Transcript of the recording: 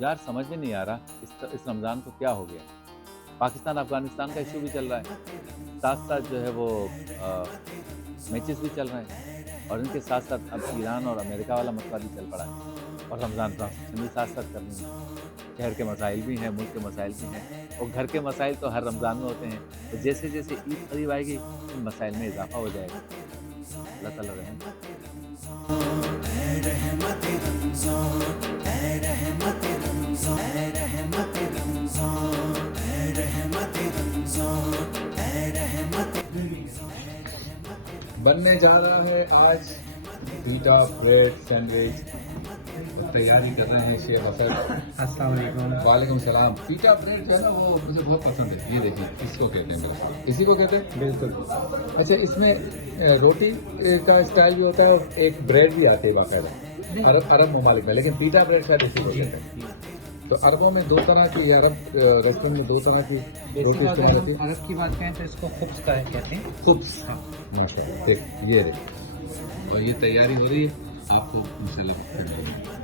यार समझ में नहीं आ रहा इस रमज़ान को क्या हो गया। पाकिस्तान अफ़गानिस्तान का इश्यू भी चल रहा है, साथ-साथ जो है वो मैचेस भी चल रहे हैं और इनके साथ-साथ अब ईरान और अमेरिका वाला मसला भी चल पड़ा है और रमज़ान ट्रांज़िशन भी साथ-साथ करनी है। शहर के मसाइल भी हैं, मुल्क के मसाइल भी हैं और घर के मसाइल तो हर रमज़ान में होते हैं। तो जैसे-जैसे ईद करीब आएगी, इन मसाइल में इज़ाफ़ा हो जाएगा। अल्लाह ताला रहम करे। बनने जा रहा है आज पिटा ब्रेड सैंडविच। तो तैयारी कर रहे हैं शेख अफर। अस्सलाम वालेकुम। वालेकुम सलाम। पिटा ब्रेड जो है ना वो मुझे बहुत पसंद है। ये देखिए इसको कहते हैं मेरे पास, इसी को कहते हैं। बिल्कुल। अच्छा, इसमें रोटी का स्टाइल भी होता है और एक ब्रेड भी आती है बाकायदा अरब ममालिक में, लेकिन पिटा ब्रेड शायद इसी को कहते हैं। तो अरबों में दो तरह की, अरब रेस्टोरेंट में दो तरह की रोटी अगर इस्तेमाल हम होती है। अरब की बात करें तो इसको खुब्स का कहते हैं। खुब्स, हाँ। माशाअल्लाह। देख ये देखिए और ये तैयारी हो रही है, आपको इंशाल्लाह करनी है।